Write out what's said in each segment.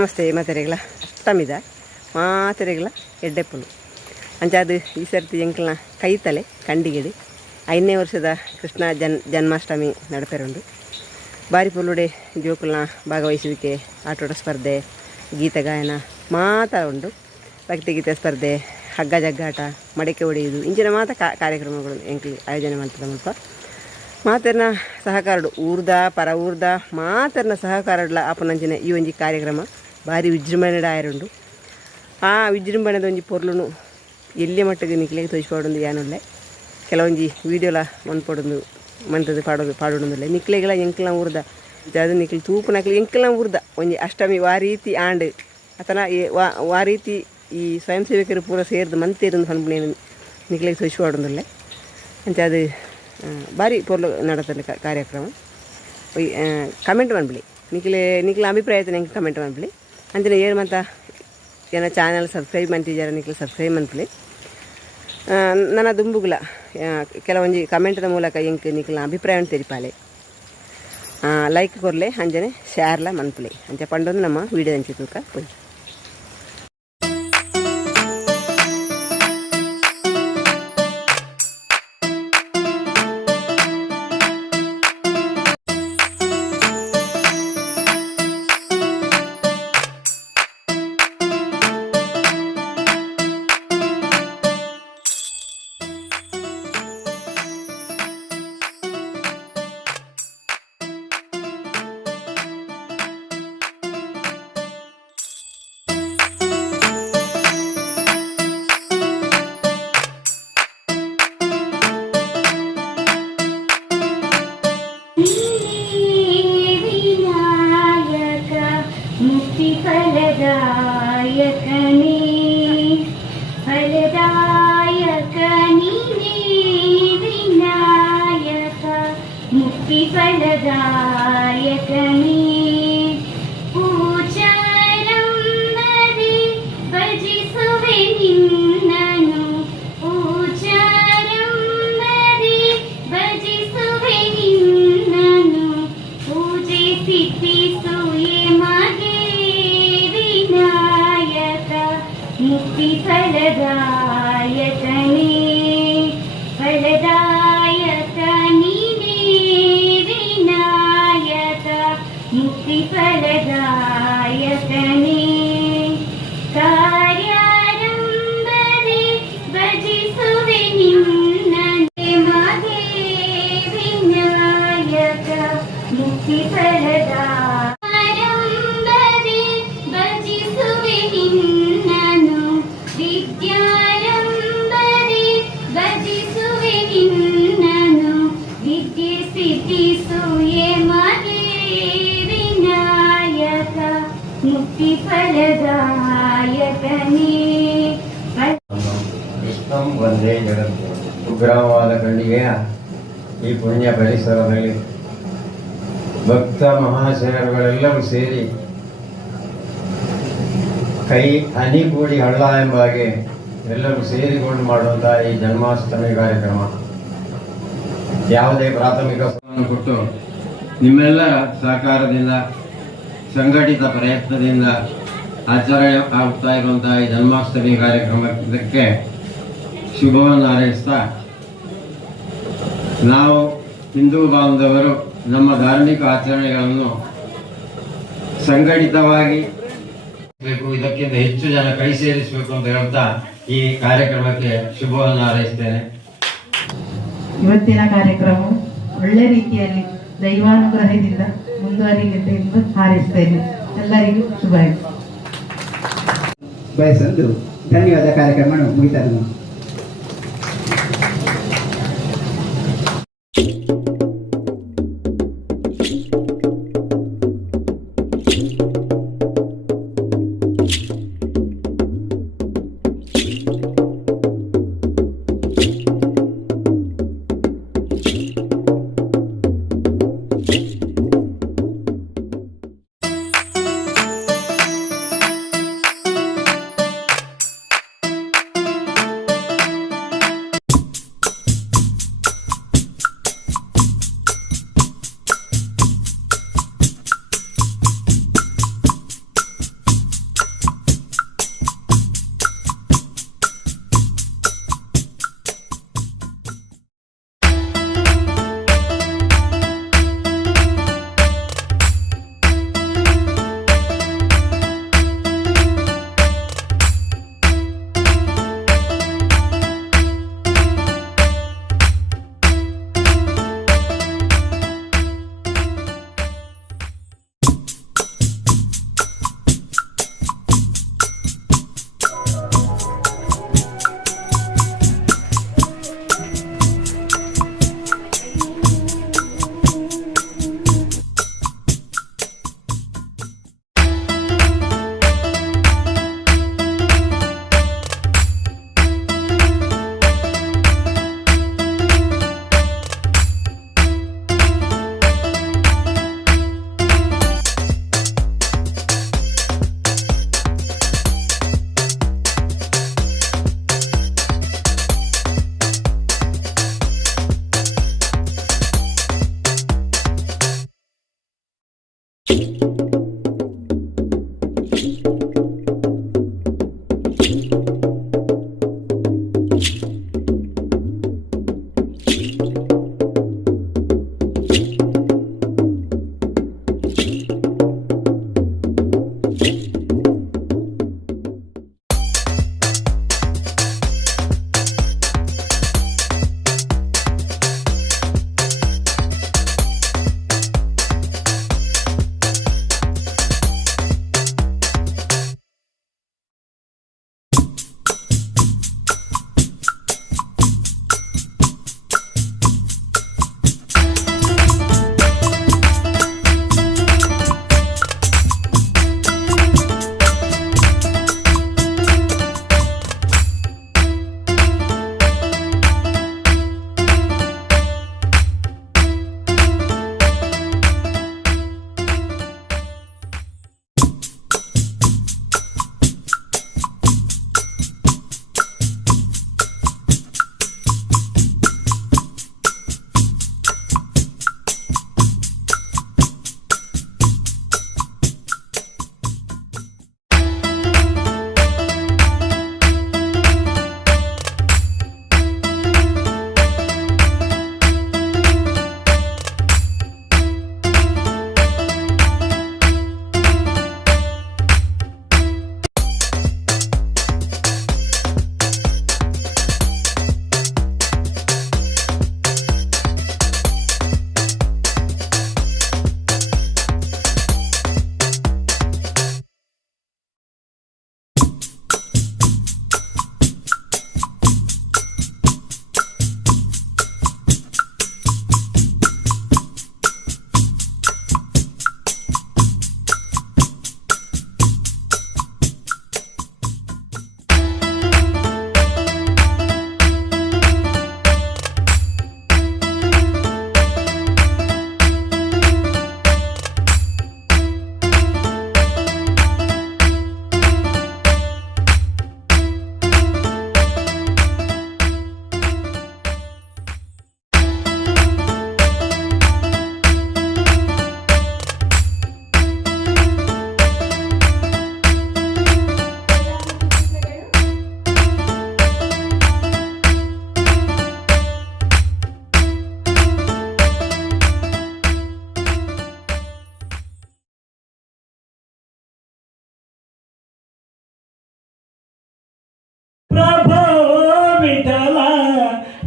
ನಮಸ್ತೆ ಮಾತೆರೆಗಳ ಅಷ್ಟಮಿದ ಮಾತೆರೆಗಳ ಎಡ್ಡೆಪ್ಪಲು ಅಂಚಾದು ಈ ಸರ್ತಿ ಎಂಕ್ಲನ ಕೈತಲೆ ಕಂಡಿಗೆಡಿ 5ನೇ ವರ್ಷದ ಕೃಷ್ಣ ಜನ್ಮಾಷ್ಟಮಿ ನಡಪೆರುಂಡು ಬಾರಿ ಪೊಲ್ಲುಡೆ ಜೋಕುಲ್ನ ಭಾಗವಹಿಸುವಿಕೆ ಆಟೋಟ ಸ್ಪರ್ಧೆ ಗೀತಗಾಯನ ಮಾತಾ ಉಂಡು ಭಕ್ತಿಗೀತೆ ಸ್ಪರ್ಧೆ ಹಗ್ಗ ಜಗ್ಗಾಟ ಮಡಿಕೆ ಹೊಡೆಯುವುದು ಇಂಚಿನ ಮಾತ ಕಾರ್ಯಕ್ರಮಗಳು ಎಂಕ್ಲಿ ಆಯೋಜನೆ ಮಾಡ್ತದೆ ಮುಲ್ಪ ಮಾತರ್ನ ಸಹಕಾರಡು ಊರ್ದ ಪರ ಊರ್ದ ಮಾತರ್ನ ಸಹಕಾರಡ್ಲ ಆಪನಂಚಿನ ಈ ಒಂಜಿ ಕಾರ್ಯಕ್ರಮ ಭಾರಿ ವಿಜೃಂಭಣೆಡ ಆಯರುಂಡು ಆ ವಿಜೃಂಭಣೆದ ಒಂಜಿ ಪೊರ್ಲುನು ಎಲ್ಲಿ ಮಟ್ಟಿಗೆ ನಿಕ್ಲೆಗೆ ತೋರಿಸ್ಪಾಡೊಂದು ಯಾನುಲ್ಲೆ ಕೆಲವೊಂಜಿ ವೀಡಿಯೋಲ ಮನ್ಪೊಡೊಂದು ಮಂತದ್ದು ಪಾಡೊಂದುಲ್ಲೆ ನಿಕ್ಲೆಗಳ ಎಂಕ್ಲ ಊರ್ದ ಅದು ನಿಕ್ಲು ತೂಪು ನಕ್ಲಿ ಎಂಕ್ಲ ಊರ್ದ ಒಂಜಿ ಅಷ್ಟಮಿ ವಾ ರೀತಿ ಆಂಡ್ ಅಥನ ವಾ ರೀತಿ ಈ ಸ್ವಯಂ ಸೇವಕರು ಪೂರ ಸೇರಿದು ಮಂತೇರೊಂದು ಪನ್ಪುಣೇನು ನಿಕ್ಲೆಗೆ ತೋರಿಸ್ಪಾಡೊಂದುಲ್ಲೆ ಅಂಚಾದು ಭಾರಿ ಪೊರ್ಲು ನಡತಲ್ಲಿ ಕಾರ್ಯಕ್ರಮ ಕಮೆಂಟ್ ಮಾಡ್ಬಿಡಿ ನಿಕ್ಲ ಅಭಿಪ್ರಾಯ ಐತೆ ನಂಗೆ ಕಮೆಂಟ್ ಮಾಡ್ಬಿಡಿ ಅಂಚನೆ ಏನು ಮಂತ ಏನ ಚಾನಲ್ ಸಬ್ಸ್ಕ್ರೈಬ್ ಮಾಡ್ತಿದ್ದಾರೆ ನಿಕ್ಲೆ ಸಬ್ಸ್ಕ್ರೈಬ್ ಮಾಡ್ಬಿಡಿ ನನ್ನ ದುಂಬುಗಳ ಕೆಲವೊಂಜಿ ಕಮೆಂಟ್ದ ಮೂಲಕ ಎಂಕ್ ನಿಕ್ಲ ಅಭಿಪ್ರಾಯವನ್ನು ತೆರಿಪಾಲೆ ಲೈಕ್ ಕೊರ್ಲೆ ಅಂಜನೆ ಶೇರ್ಲ ಮನ್ಪುಲೆ ಅಂಚೆ ಪಂಡೊಂದು ನಮ್ಮ ವೀಡಿಯೋ ಹಂಚಿ ತೂಕ ಪೋಯ್ ಒಂದೇ ಜಗತ್ತು ಉಗ್ರವಾದ ಖಂಡಿಗೆಯ ಈ ಪುಣ್ಯ ಪರಿಸರದಲ್ಲಿ ಭಕ್ತ ಮಹಾಶಯರುಗಳೆಲ್ಲರೂ ಸೇರಿ ಕೈ ಹನಿ ಕೂಡಿ ಹಳ್ಳ ಎಂಬ ಹಾಗೆ ಎಲ್ಲರೂ ಸೇರಿಕೊಂಡು ಮಾಡುವಂತಹ ಈ ಜನ್ಮಾಷ್ಟಮಿ ಕಾರ್ಯಕ್ರಮ ಯಾವುದೇ ಪ್ರಾಥಮಿಕ ಕೊಟ್ಟು ನಿಮ್ಮೆಲ್ಲ ಸಹಕಾರದಿಂದ ಸಂಘಟಿತ ಪ್ರಯತ್ನದಿಂದ ಆಚರಣೆ ಆಗ್ತಾ ಇರುವಂತಹ ಈ ಜನ್ಮಾಷ್ಟಮಿ ಕಾರ್ಯಕ್ರಮಕ್ಕೆ ಶುಭವನ್ನು ಹಾರೈಸ್ತಾ ನಾವು ಹಿಂದೂ ಬಾಂಧವರು ನಮ್ಮ ಧಾರ್ಮಿಕ ಆಚರಣೆಗಳನ್ನು ಸಂಘಟಿತವಾಗಿ ಇದಕ್ಕಿಂತ ಹೆಚ್ಚು ಜನ ಕೈ ಸೇರಿಸಬೇಕು ಅಂತ ಹೇಳ್ತಾ ಈ ಕಾರ್ಯಕ್ರಮಕ್ಕೆ ಶುಭವನ್ನು ಹಾರೈಸ್ತೇನೆ. ಇವತ್ತಿನ ಕಾರ್ಯಕ್ರಮ ಒಳ್ಳೆ ರೀತಿಯಲ್ಲಿ ದೈವಾನುಗ್ರಹದಿಂದ ಮುಂದುವರಿಯುತ್ತೆ ಎಂದು ಹಾರೈಸ್ತೇನೆ. ಎಲ್ಲರಿಗೂ ಶುಭ ಬಯಸಲು ಧನ್ಯವಾದ. ಕಾರ್ಯಕ್ರಮ ಮುಗಿತಾರೆ.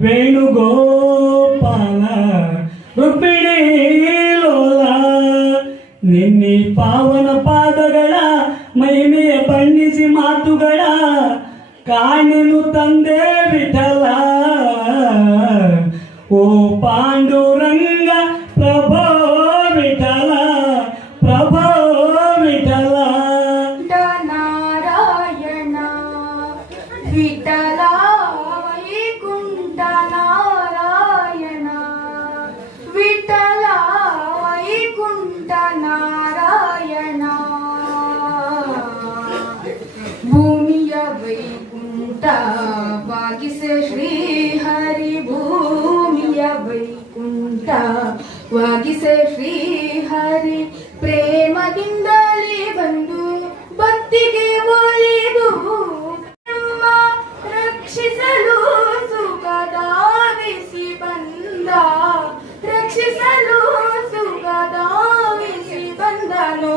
ವೇಣುಗೋಪಾಲ ರುಕ್ಮಿಣಿ ಲೋಲ. ನಿನ್ನಿ ಪಾವನ ಪಾದಗಳ ಮಹಿಮೆಯ ಬಣ್ಣಿಸಿ ಮಾತುಗಳ ಕಾಣೆನು ತಂದೆ ವಿಠಲ. ಓ ಪಾಂಡುರಂಗ ಪ್ರಭೋ ವಿಠಲ, ಪ್ರಭೋ ವಿಠಲ. ನಾರಾಯಣ ವಿಠಲ ವೈಕುಂಠ ನಾರಾಯಣ ವಿಠಲ ವೈಕುಂಠ ನಾರಾಯಣ. ಭೂಮಿಯ ವೈಕುಂಠ ವಾಗಿಸೆ ಶ್ರೀಹರಿ, ಭೂಮಿಯ ವೈಕುಂಠ ವಾಗಿಸೆ ಶ್ರೀಹರಿ. ಪ್ರೇಮದಿಂದಲೇ ಬಂದು ಭಕ್ತಿಗೆ ಒಲಿದು ನಮ್ಮ ರಕ್ಷಿಸಲು ಸುಖದಾವಿಸಿ ಬಂದ, ರಕ್ಷಿಸಲು ಸುಖದಾವಿಸಿ ಬಂದನು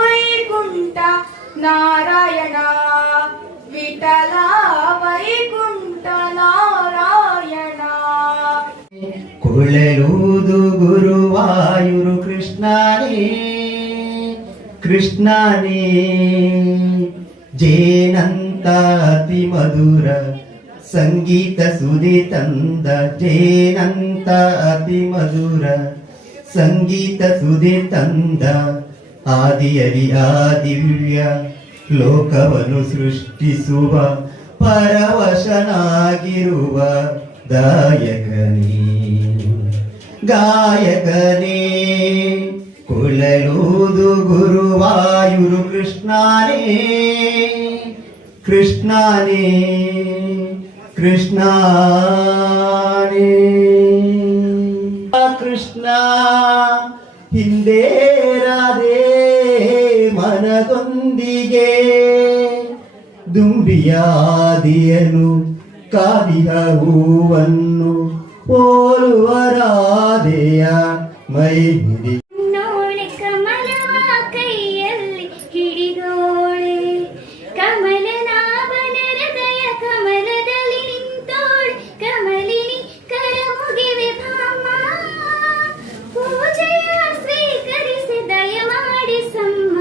ವೈಕುಂಠ ನಾರಾಯಣ ವಿಠಲ ವೈಕುಂಠ ನಾರಾಯಣ. ಕುಳೆಲೂದು ಗುರುವಾಯೂರು ಕೃಷ್ಣನೇ, ಕೃಷ್ಣನೇ ಜೇನಂತ ಅತಿ ಮಧುರ ಸಂಗೀತ ಸುದಿ ತಂದ, ಜೇನಂತ ಅತಿ ಮಧುರ ಸಂಗೀತ ಸುದಿ ತಂದ. ಆದಿಯರಿ ಆ ದಿವ್ಯ ಲೋಕವನ್ನು ಸೃಷ್ಟಿಸುವ ಪರವಶನಾಗಿರುವ ಗಾಯಕನೇ, ಗಾಯಕನೇ. ಕುಳಲೂದು ಗುರುವಾಯೂರು ಕೃಷ್ಣನೇ, ಕೃಷ್ಣನೇ ಕೃಷ್ಣನೇ. ಕೃಷ್ಣ ಹಿಂದೆ ರಾಧೆ ಮನದೊಂದಿಗೆ ದುಂಬಿಯಾದಿಯನು ಕಾದಿಯ ಹೂವನ್ನು ಓಲುವ ರಾಧೆಯ ಮೈ ಹಿಡಿ. ನೋಳೆ ಕಮಲವ ಕೈಯಲ್ಲಿ ಹಿಡಿದೋಳೆ, ಕಮಲನಾಭನ ಹೃದಯ ಕಮಲದಲ್ಲಿ ನಿಂತೋಳೆ. ಕಮಲಿನಿ ಕರ ಮುಗಿವೆ ಭಾಮ, ಪೂಜೆಯ ಸ್ವೀಕರಿಸಿ ದಯ ಮಾಡಿಸಮ್ಮ.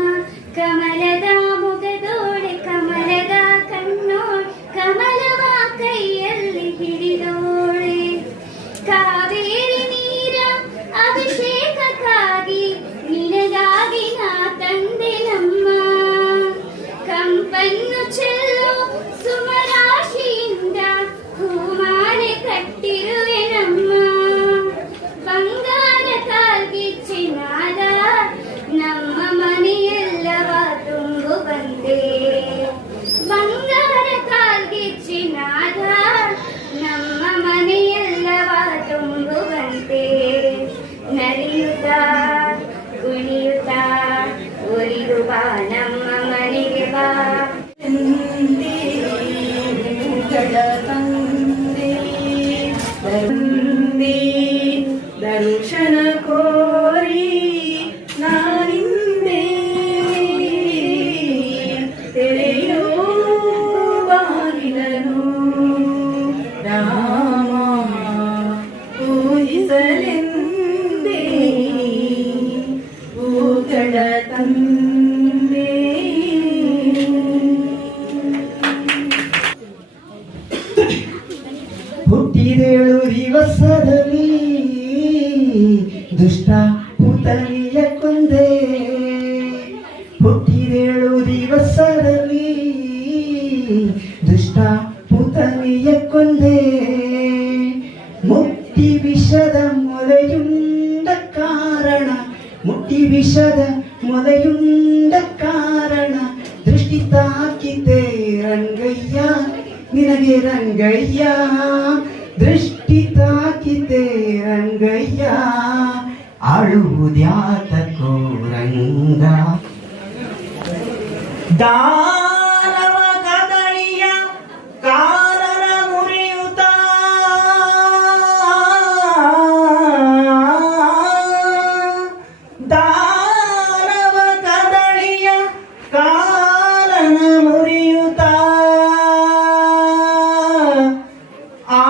ಕಮಲದ ಮುಗದೋಳೆ ಕಮಲದ ಕಣ್ಣೋಳೆ, ಕಮಲವ ಕೈಯಲ್ಲಿ ಹಿಡಿದೋಳೆ. ಕಾವೇರಿ ನೀರ ಅಭಿಷೇಕಕ್ಕಾಗಿ ನಿನಗಾಗಿ ನಾ ತಂದೆ ನಮ್ಮ. ಕಂಪನ್ನು ಚೆಲ್ಲು ಸುಮರಾಶಿಯಿಂದ ಹೂಮಾಲೆ ಕಟ್ಟಿರುವೆ ನಮ್ಮ. ಬಂಗಾರ ಕಾಲ್ಗಿಚ್ಚಿನಾದ ನಮ್ಮ ಮನೆಯೆಲ್ಲವ ತುಂಬು ಬಂದೆ. ಬಂಗಾರ ಕಾಲ್ಗಿಚ್ಚಿನಾದ ನಮ್ಮ ಮನೆಯೆಲ್ಲವ ತುಂಬು ಬಂದೆ. ನಲಿಯುತ್ತ ಕುಣಿಯುತ್ತ ಒಲಿದು ಬಾ ನಮ್ಮ ಮನೆಗೆ ಬಾ. ತಂದೆ ತಂದೆ ದರ್ಶನ ಕೋರಿ ನಾನಿಂದೆ ತೆರೆಯೋ ಬಾಗಿಲನು ರಾಮ ಪೂಜಿಸಲೆಂದೇ ಭೂಗಳ ತಂದೆ. ಹುಟ್ಟಿದೇಳು ದಿವಸದಲ್ಲಿ ದುಷ್ಟ ಪುತಲಿಯ ಕೊಂದೆ, ಹುಟ್ಟಿದೇಳು ದಿವಸದಲ್ಲಿ ದುಷ್ಟ ಪುತಲಿಯ ಕೊಂದೆ. ಮುಟ್ಟಿ ವಿಷದ ಮೊಲೆಯುಂಡ ಕಾರಣ, ಮುಟ್ಟಿ ವಿಷದ ಮೊಲೆಯುಂಡ ಕಾರಣ. ದೃಷ್ಟಿ ತಾಕಿತೆ ರಂಗಯ್ಯ ನಿನಗೆ ರಂಗಯ್ಯ, ದೃಷ್ಟಿ ತಾಕಿತೆ ರಂಗಯ್ಯ. ಆಳುವುದ್ಯಾತಕೋ ರಂಗ. ದಾನವ ಕದಳಿಯ ಕಾರಣ ಮುರಿಯುತ್ತ ದಾನವ ಕದಳಿಯ ಕಾರಣ ಮುರಿಯುತ್ತ ಆ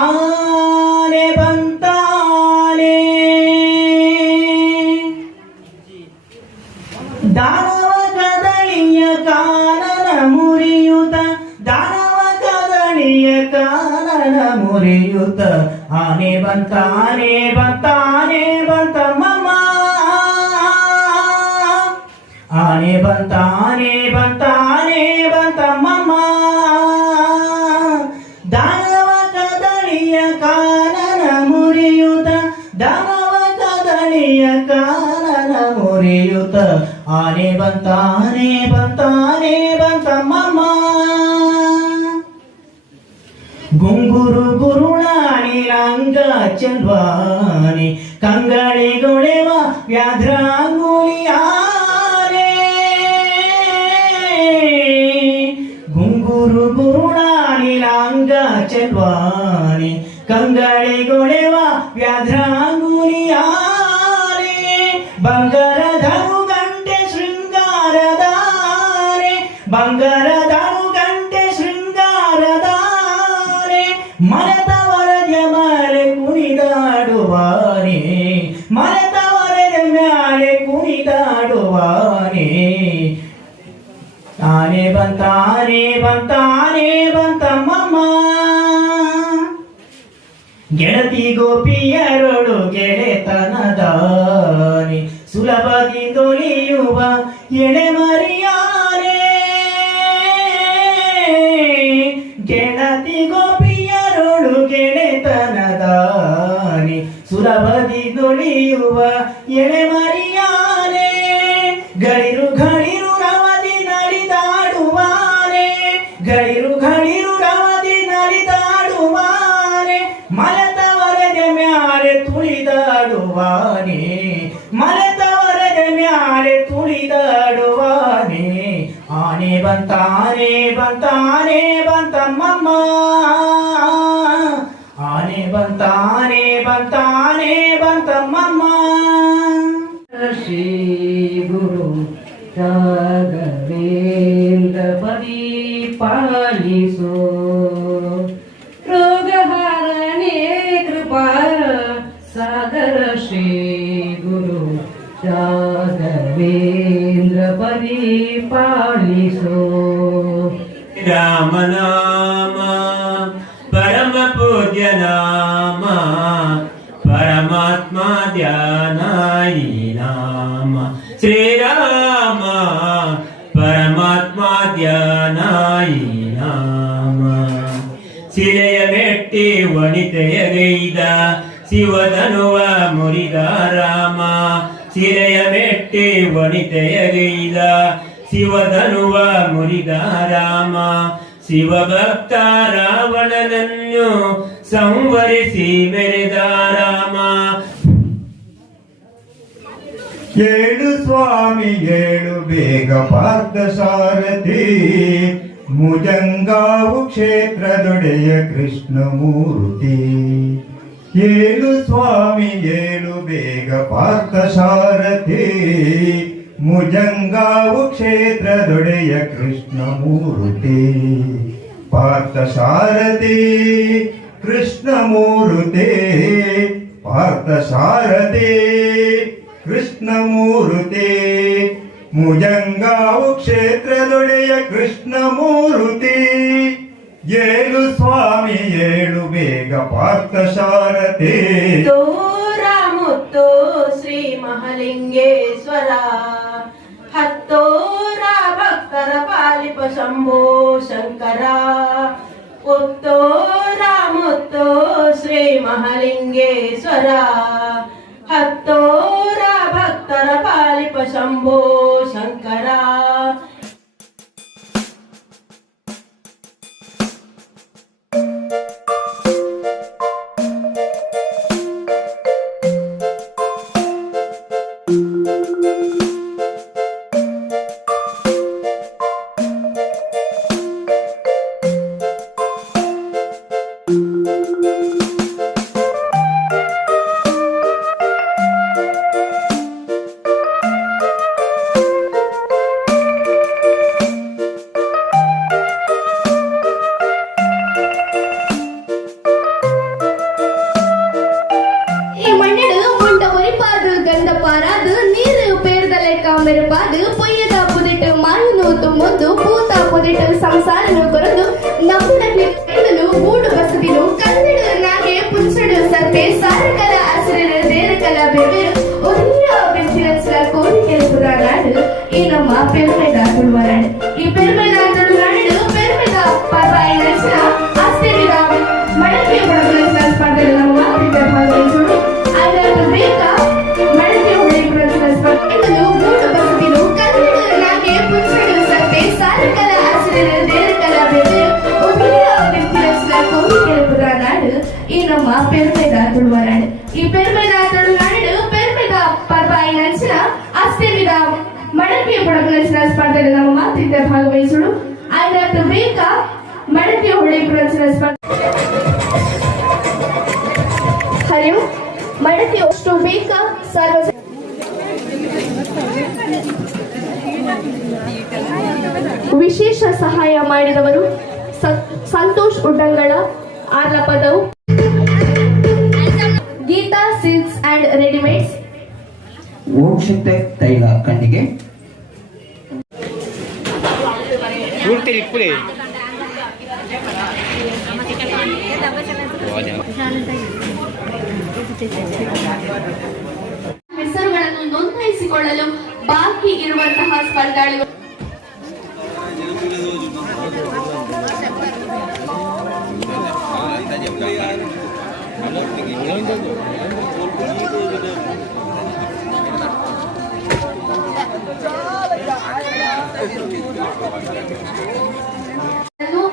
ಮುರಿಯುತ್ತ ಆನೆ ಬಂತಾನೆ ಬಂತಾನೆ ಬಂತಮ್ಮಮ್ಮ ಆನೆ ಬಂತಾನೆ ಬಂತಾನೆ ಬಂತಮ್ಮಮ್ಮ ದಾನವ ಕದಳಿಯ ಕಾನನ ಮುರಿಯುತ್ತ ದಾನವ ಕದಳಿಯ ಕಾನನ ಮುರಿಯುತ್ತ ಆನೆ ಬಂತಾನೆ ಬಂತಾನೆ ಬಂತಮ್ಮಮ್ಮ ಗುಂಗುರು ಗುರುಳಾಣಿ ರಂಗ ಚಂದ್ವಾನಿ ಕಂಗಳಿಗೊಳೆವ ವ್ಯಾಧ್ರಾಂಗುಲಿಯಾನೆ ಗುಂಗುರು ಗುರುಳಾಣಿ ರಂಗ ಚಂದ್ವಾನಿ ಕಂಗಳಿಗೊಳೆವ ವ್ಯಾಧ್ರಾಂಗುಲಿಯಾನೆ ಬಂಗಾರಧನು ಗಂಟೆ ಶೃಂಗಾರದಾರೆ ಬಂಗಾರಧನು ಗಂಟೆ ಶೃಂಗಾರದಾರೆ ಮರೆತವರ ಮ್ಯಾಲೆ ಕುಣಿದಾಡುವಾನೆ ಮರೆತವರ ಮ್ಯಾಲೆ ಕುಣಿದಾಡುವಾನೆ ಆನೆ ಬಂತಾನೆ ಬಂತಾನೆ ಬಂತಮ್ಮಮ್ಮ ಗೆಳತಿ ಗೋಪಿಯರೊಳು ಗೆಳೆತನದಾನೆ ಸುಲಭದಿ ದೊಲಿಯುವ ಎಳೆಮರಿಯಾನೆ ಗೆಳತಿ ಗೋಪಿಯರೊಳು ಗೆಳೆತನದಾನೆ ಸುಲಭದಿ ದೊಲಿಯುವ ಎಳೆಮರಿಯಾನೆ ಗಳಿರು ಗಳಿರು ರವದಿ ನಲಿದಾಡುವಾನೆ ಗಳಿರು ಗಳಿರು ರವದಿ ನಲಿದಾಡುವಾನೆ ಮರೆತವರದ ಮ್ಯಾಲೆ ತುಳಿದಾಡುವಾನೆ ಮರೆತವರದ ಮ್ಯಾಲೆ ತುಳಿದಾಡುವಾನೆ ಆನೆ ಬಂತಾನೆ ಬಂತಾನೆ ಬಂತಮ್ಮಮ್ಮ ಆನೆ ಬಂತಾನೆ ಬಂತಾನೆ ಬಂತಮ್ಮಮ್ಮ ಶ್ರೀ ಗುರು ರಾಘವೇಂದ್ರ ಪರಿಪಾಲಿಸೋ ರೋಗಹಾರನೇ ಕೃಪಾ ಸಾಗರ ಶ್ರೀ ಗುರು ರಾಘವೇಂದ್ರ ಪರಿಪಾಲಿಸೋ ರಾಮನಾಮ ಪರಮ ಪೂಜ್ಯ ನಾಮ ಪರಮಾತ್ಮ ಧ್ಯಾನಾಯಿ ನಾಮ ಶ್ರೀರಾಮ ಪರಮಾತ್ಮ ಧ್ಯಾನಾಯಿ ನಾಮ ಶಿಲೆಯ ಮೆಟ್ಟಿ ವನಿತೆಯಗೈದ ಶಿವಧನುವ ಮುರಿದ ರಾಮ ಶಿಲೆಯ ಮೆಟ್ಟಿ ವನಿತೆಯಗೈದ ಶಿವಧನುವ ಮುರಿದ ರಾಮ ಶಿವಭಕ್ತ ರಾವಣನನ್ನು ಸಂವರಿಸಿ ಮೆರೆದ ರಾಮ ಏಳು ಸ್ವಾಮಿ ಏಳು ಬೇಗ ಪಾರ್ಥ ಸಾರಥಿ ಮುಜಂಗಾವು ಕ್ಷೇತ್ರದೊಡೆಯ ಕೃಷ್ಣಮೂರ್ತಿ ಏಳು ಸ್ವಾಮಿ ಏಳು ಬೇಗ ಪಾರ್ಥ ಸಾರಥಿ ಮುಜಂಗಾವು ಕ್ಷೇತ್ರದೊಡೆಯ ಕೃಷ್ಣಮೂರ್ತಿ ಪಾರ್ಥ ಸಾರಥಿ ಕೃಷ್ಣಮೂರ್ತಿ ಪಾರ್ಥ ಸಾರಥಿ ಕೃಷ್ಣಮೂರ್ತಿ ಮುಜಂಗಾವು ಕ್ಷೇತ್ರದೊಡೆಯ ಕೃಷ್ಣಮೂರ್ತಿ ಏಳು ಸ್ವಾಮಿ ಏಳು ಬೇಗ ಪಾರ್ಥ ಸಾರಥಿ ಮುತ್ತೋ ಶ್ರೀ ಮಹಾಲಿಂಗೇಶ್ವರ ಹತ್ತೋರ ಭಕ್ತರ ಪಾಲಿಪ ಶಂಭೋ ಶಂಕರ ಉತ್ತೋರ ಮುತ್ತೋ ಶ್ರೀ ಮಹಾಲಿಂಗೇಶ್ವರ ಹತ್ತೋರ ಭಕ್ತರ ಪಾಲಿಪ ಶಂಭೋ ಶಂಕರ ಮೆರುಪಾದು ಪೊಯ್ಯದ ಪುದಿಟ್ಟು ಮಾಯನು ತುಂಬೊಂದು ಪೂತ ಪುದಿಟ್ಟು ಸಂಸಾರನು ಕೊರದು ನಮ್ಮುಡನೆ ಗೂಡು ಬಸಗೆ ಬಸಪಿಲು ಕನ್ನಡ ನಾಗೆ ಪುಂಚಡು ಸರ್ಪೆ ಸಾರಕಲ ಹಸಿರು ದೇರಕಲ ಬೆವೆರು ಒರಿಯ ಬೆಂಚಿರಚಲ ಕೋರಿಕೆ ಪುರಾಣಾಡು ಈ ನಮ್ಮ ಪೆರುಮೆದ ತುಳುವರಾಡು ಈ ಪೆರುಮೆದ ತುಳುನಾಡು ಪೆರುಮೆದ ಪರವಾಯಿ ನಚನ ಆಶ್ಚರ್ಯದ ಮಡಕೆ ಬಡಗುಲಸಿನ ಸ್ಪರ್ಧೆಯಲ್ಲಿ ನಮ್ಮ ಮಾತೃಕ ಭಾಗವಹಿಸುವುದು ಅದರ ಬೇಗ ಮಡಕೆ ಹೊಳೆ ಪ್ರಚನ ಸ್ಪರ್ಧೆ ಮೂಡು ಬಸಪಿಲು ಕನ್ನಡ ನಾಗೆ ಪುಂಚಡು ಸರ್ಪೆ ಸಾರಕಲ ಹಸಿರು ದೇರಕಲ ಬೆವೆರು ಒರಿಯ ಬೆಂಚಿರಚಲ ಕೋರಿಕೆ ಪುರಾಣಾಡು ಈ ನಮ್ಮ ಪೆರುಮೆದ ತುಳುವರಾಡು ಈ ಪೆರುಮೆದ ತುಳುನಾಡು ಪೆರುಮೆದ ಪರವಾಯಿ ನಚನ ಆಶ್ಚರ್ಯದ ಮಡಕೆ ಬಡಗುಲಸಿನ ಸ್ಪರ್ಧೆಯಲ್ಲಿ ನಮ್ಮ ಮಾತೃಕ ಭಾಗವಹಿಸುವುದು ಅದರ ಬೇಗ ಮಡಕೆ ಹೊಳೆ ಪ್ರಚನ ಸ್ಪರ್ಧೆ ಹರಿವು ಮಡಕೆ ಅಷ್ಟು ಬೇಗ ವಿಶೇಷ ಸಹಾಯ ಮಾಡಿದವರು Santosh Uddangala Arlapadavu Geetha silks and readymades ಓಕ್ಷತೆ ತೈಲ ಕಣ್ಣಿಗೆ ಹೆಸರುಗಳನ್ನು ನೋಂದಾಯಿಸಿಕೊಳ್ಳಲು ಬಾಕಿ ಇರುವಂತಹ ಸ್ಪರ್ಧಾಳುಗಳು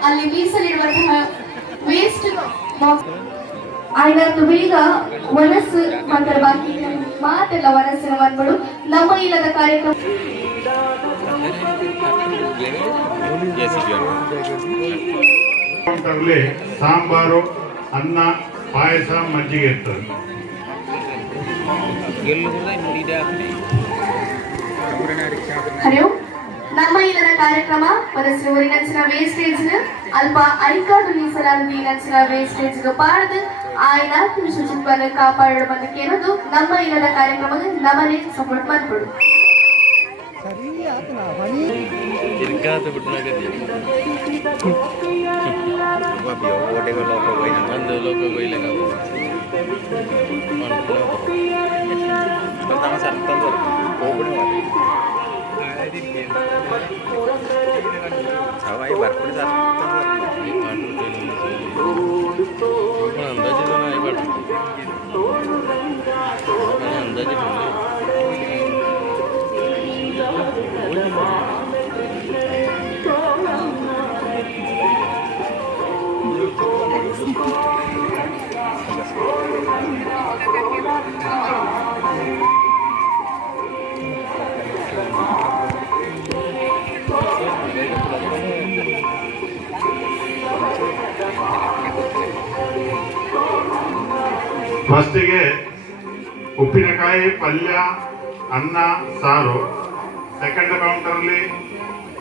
ಅಲ್ಲಿ ಮೀಸಲಿರುವಂತಹ ವೇಸ್ಟ್ ಆಯ್ತು ಬೇಗ ವನಸ್ಸು ಮಾತ್ರ ಬಾಕಿ ಮಾತೆಲ್ಲ ವನಸ್ಸಿನ ಮನ್ಗಳು ನಮ್ಮ ಇಲ್ಲದ ಕಾರ್ಯಕ್ರಮ ಕೌಂಟರ್ಲಿ ಸಾಂಬಾರು ಅನ್ನ ಪಾಯಸ ಮಜ್ಜಿಗೆ ಇರ್ತದೆ. ಹಲೋ ನಮ್ಮ ಇಲ್ಲದ ಕಾರ್ಯಕ್ರಮ ವನಸ್ಸಿನ ಊರಿನಂಚಿನ ವೇಸ್ಟೇಜ್ ಅಲ್ಪ ಐಕಾಡು ಮೀಸಲಾದ ನಂಚಿನ ವೇಸ್ಟೇಜ್ ಪಾಡ್ದು ಆಯ್ನ ಶುಚಿತ್ವವನ್ನು ಕಾಪಾಡೋ ಬಂದಕ್ಕೆ ಇರೋದು ನಮ್ಮ ಇಲ್ಲದ ಕಾರ್ಯಕ್ರಮಕ್ಕೆ ನಮ್ಮನೆ ಸಪೋರ್ಟ್ ಮಾಡ್ಕೊಡು ಫಸ್ಟಿಗೆ ಉಪ್ಪಿನಕಾಯಿ ಪಲ್ಯ ಅನ್ನ ಸಾರು. ಸೆಕೆಂಡ್ ಕೌಂಟರ್ಲಿ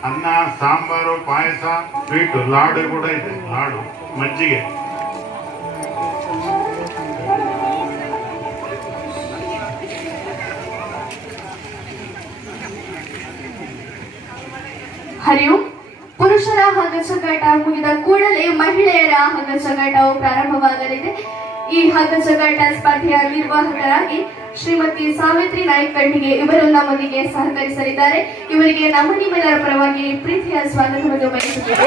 ಅನ್ನ ಸಾಂಬಾರು ಪಾಯಸ ಸ್ವೀಟು ಲಾಡು ಕೂಡ ಇದೆ, ಲಾಡು ಮಜ್ಜಿಗೆ. ಹರಿವು ಪುರುಷರ ಹಗ್ಗ ಚಗಾಟ ಮುಗಿದ ಕೂಡಲೇ ಮಹಿಳೆಯರ ಹಗ್ಗ ಚಗಾಟವು ಪ್ರಾರಂಭವಾಗಲಿದೆ. ಈ ಹಗ್ಗ ಚಗಾಟ ಸ್ಪರ್ಧೆಯ ನಿರ್ವಾಹಕರಾಗಿ ಶ್ರೀಮತಿ ಸಾವಿತ್ರಿ ನಾಯ್ಕ ಕಣ್ಣಿಗೆ ಇವರು ನಮ್ಮೊಂದಿಗೆ ಸಹಕರಿಸಲಿದ್ದಾರೆ. ಇವರಿಗೆ ನಮ್ಮ ನಿಮ್ಮೆಲ್ಲರ ಪರವಾಗಿ ಪ್ರೀತಿಯ ಸ್ವಾಗತವನ್ನು ಬಯಸುತ್ತೇವೆ.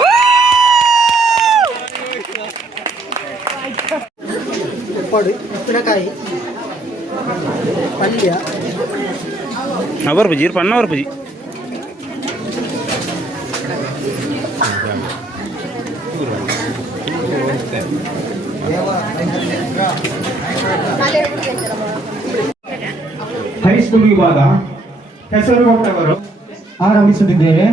ಉಪ್ಪಿನಕಾಯಿ ಪಲ್ಯ ಅವರ್ ಬಜಿ ಪನ್ನವರ್ ಬಜಿ ಹೈಸ್ಕೂಲ್ ವಿಭಾಗ ಹೆಸರು ಕೊಟ್ಟವರು ಆರಂಭಿಸುತ್ತಿದ್ದೇವೆ.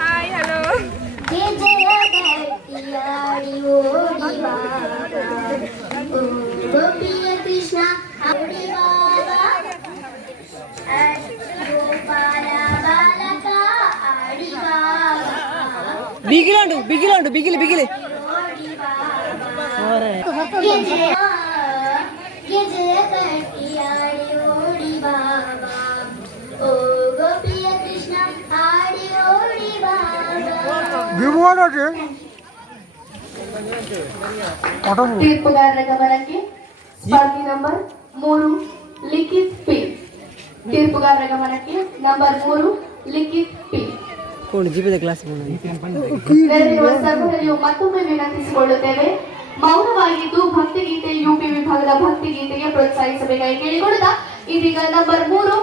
ಹಾಯ್ ಹಲೋ ಕೃಷ್ಣ ಬಿಗಿಲು ಬಿಗಿಲು ಬಿಗಿಲು ತೀರ್ಪುಗಾರರ ಗಮನಕ್ಕೆ ಸ್ಪರ್ಧಿ ನಂಬರ್ 3 ಲಿಖಿತ್ ಪಿ. ತೀರ್ಪುಗಾರರ ಗಮನಕ್ಕೆ ನಂಬರ್ 3 ಲಿಖಿತ್ ಪಿ. ಜೀವದ ಕ್ಲಾಸ್ ನೆರೆದಿರುವ ಸರ್ವರಲ್ಲಿಯೂ ಮತ್ತೊಮ್ಮೆ ವಿನಂತಿಸಿಕೊಳ್ಳುತ್ತೇವೆ, ಮೌನವಾಗಿದ್ದು ಭಕ್ತಿಗೀತೆ ಯುಪಿ ವಿಭಾಗದ ಭಕ್ತಿಗೀತೆಗೆ ಪ್ರೋತ್ಸಾಹಿಸಬೇಕಾಗಿ ಕೇಳಿಕೊಳ್ಳುತ್ತಾ ಇದೀಗ ನಂಬರ್ 3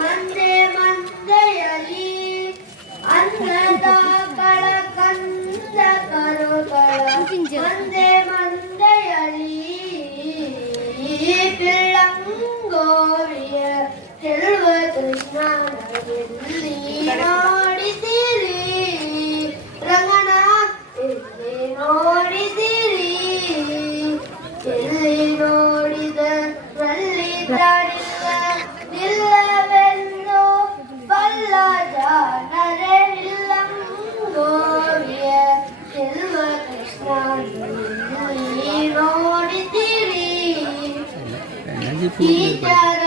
ಮಂದೆ ಮಂದೆಯಲಿ ಅನ್ನದ ಕಳಕಂದ ಕರುಗಳ ಮಂದೆ ಮಂದೆಯಲಿ ಪಿಳ್ಳಂಗೋವಿಯ ಚೆಲುವ ಕೃಷ್ಣನಲ್ಲಿ ನೋಡಿದಿರಿ ರಂಗನ ಎಲ್ಲಿ ನೋಡಿದಿರಿ ಎಲ್ಲಿ ನೋಡಿದಲ್ಲಿ ತಾಡಿದ ನಿಲ್ಲವೆಲ್ಲೋ ಬಲ್ಲ ಜಾನರೆ ನಿಲ್ಲಂಗೋವಿಯ ಚೆಲುವ ಕೃಷ್ಣನಲ್ಲಿ ನೋಡಿದಿರಿ ಈ ಚರಾಚರದೊಳಗೆ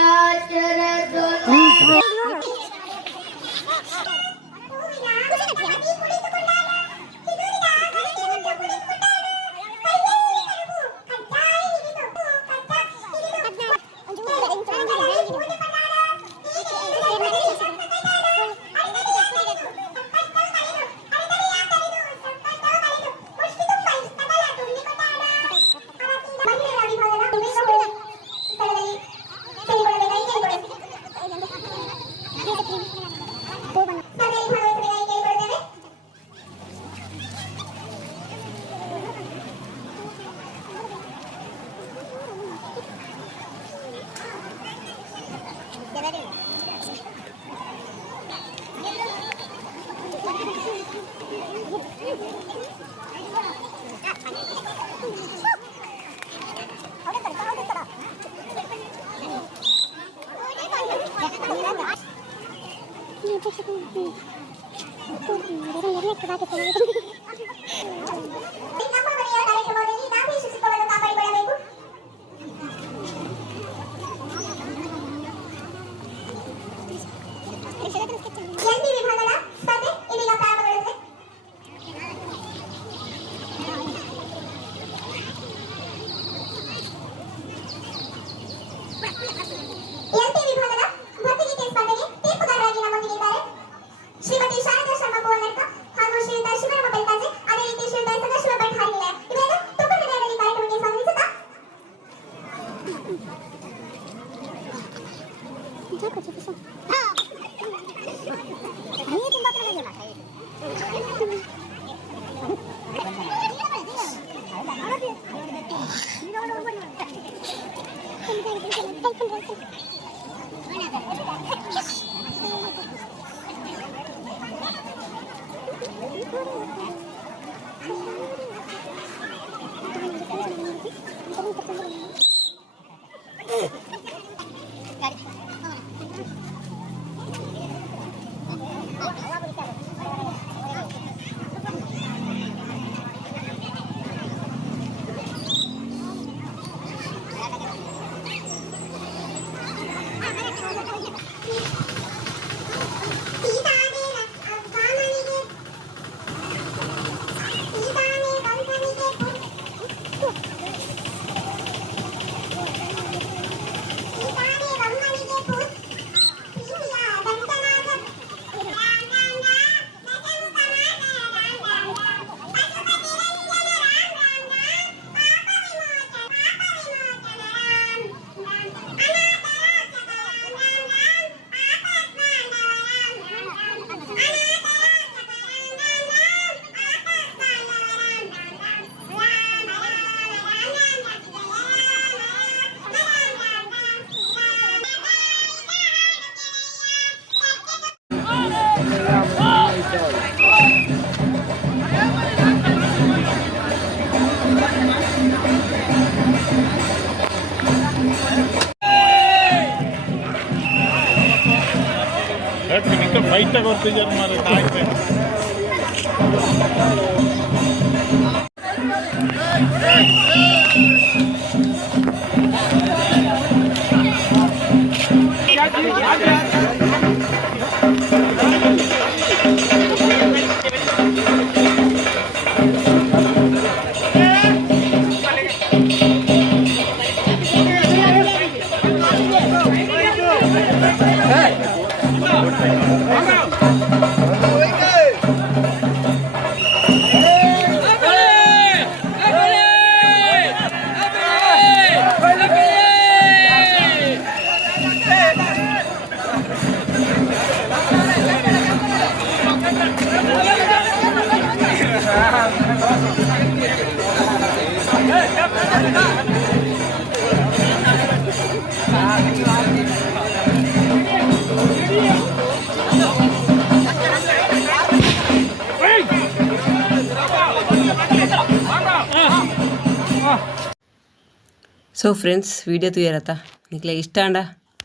सो फ्रेंड्स वीडियो तुयरता निकले इष्ट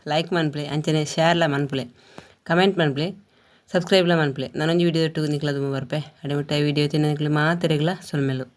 लाइक मनप्ले अंचने शेर्ला मनप्ले कमेंट मनप्ले सब्सक्राइब मनप्ले नानोंजि वीडियो निकल बरपे अड़े वीडियो तिने मातेरेगला सोलमेलु।